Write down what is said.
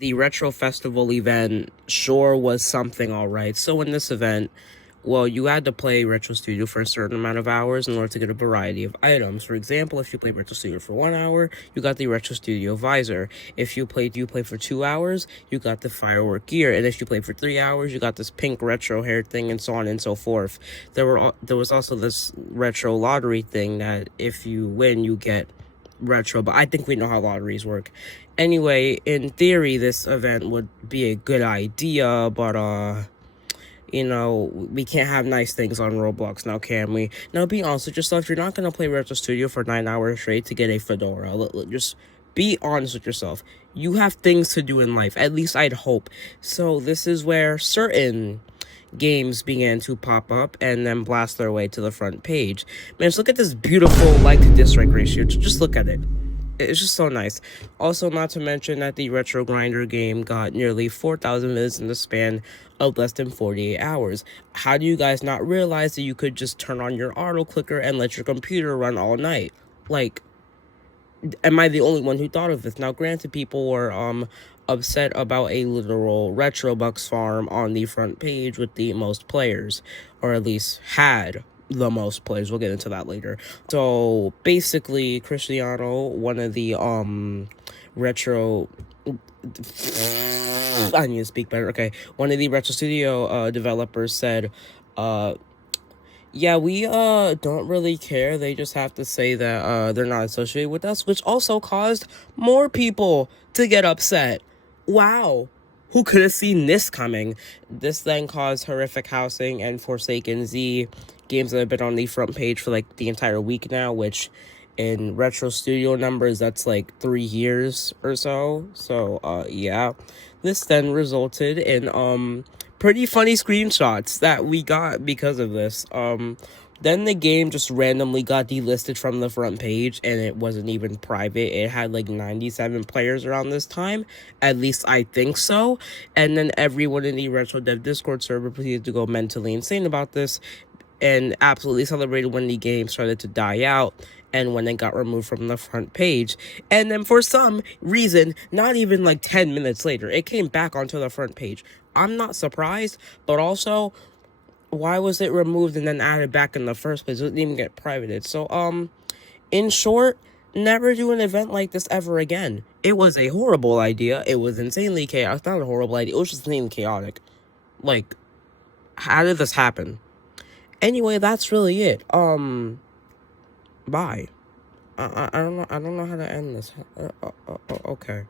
The Retro Festival event sure was something alright. So in this event, well, you had to play Retrostudio for a certain amount of hours in order to get a variety of items. For example, if you played Retrostudio for 1 hour, you got the Retrostudio visor. If you played for 2 hours, you got the firework gear. And if you played for 3 hours, you got this pink retro hair thing, and so on and so forth. There was also this retro lottery thing that if you win, you get retro, but I think we know how lotteries work. Anyway, in theory, this event would be a good idea, but you know, we can't have nice things on Roblox now, can we? Now, be honest with yourself, you're not gonna play Retrostudio for 9 hours straight to get a fedora. Just be honest with yourself. You have things to do in life, at least I'd hope. So this is where certain games began to pop up and then blast their way to the front page. Man, just look at this beautiful like to dislike ratio. Just look at it. It's just so nice. Also, not to mention that the Retro Grinder game got nearly 4,000 minutes in the span of less than 48 hours. How do you guys not realize that you could just turn on your auto clicker and let your computer run all night? Like, am I the only one who thought of this? Now, granted, people were upset about a literal retroblox farm on the front page with the most players, or at least had the most players. We'll get into that later. So basically, Cristiano, one of the retro I need to speak better. Okay, one of the Retrostudio developers said, yeah, we don't really care. They just have to say that they're not associated with us, which also caused more people to get upset. Wow. Who could have seen this coming? This then caused Horrific Housing and Forsaken Z, games that have been on the front page for like the entire week now, which in Retrostudio numbers, that's like 3 years or so. So, yeah. This then resulted in pretty funny screenshots that we got because of this. Then the game just randomly got delisted from the front page, and it wasn't even private. It had like 97 players around this time, at least I think so. And then everyone in the Retro Dev Discord server proceeded to go mentally insane about this, and absolutely celebrated when the game started to die out and when it got removed from the front page. And then for some reason, not even like 10 minutes later, it came back onto the front page. I'm not surprised, but also, why was it removed and then added back in the first place? It didn't even get privated. So, in short, never do an event like this ever again. It was a horrible idea. It was insanely chaotic. It's not a horrible idea. It was just insanely chaotic. Like, how did this happen? Anyway, that's really it. Bye. I don't know how to end this. Okay.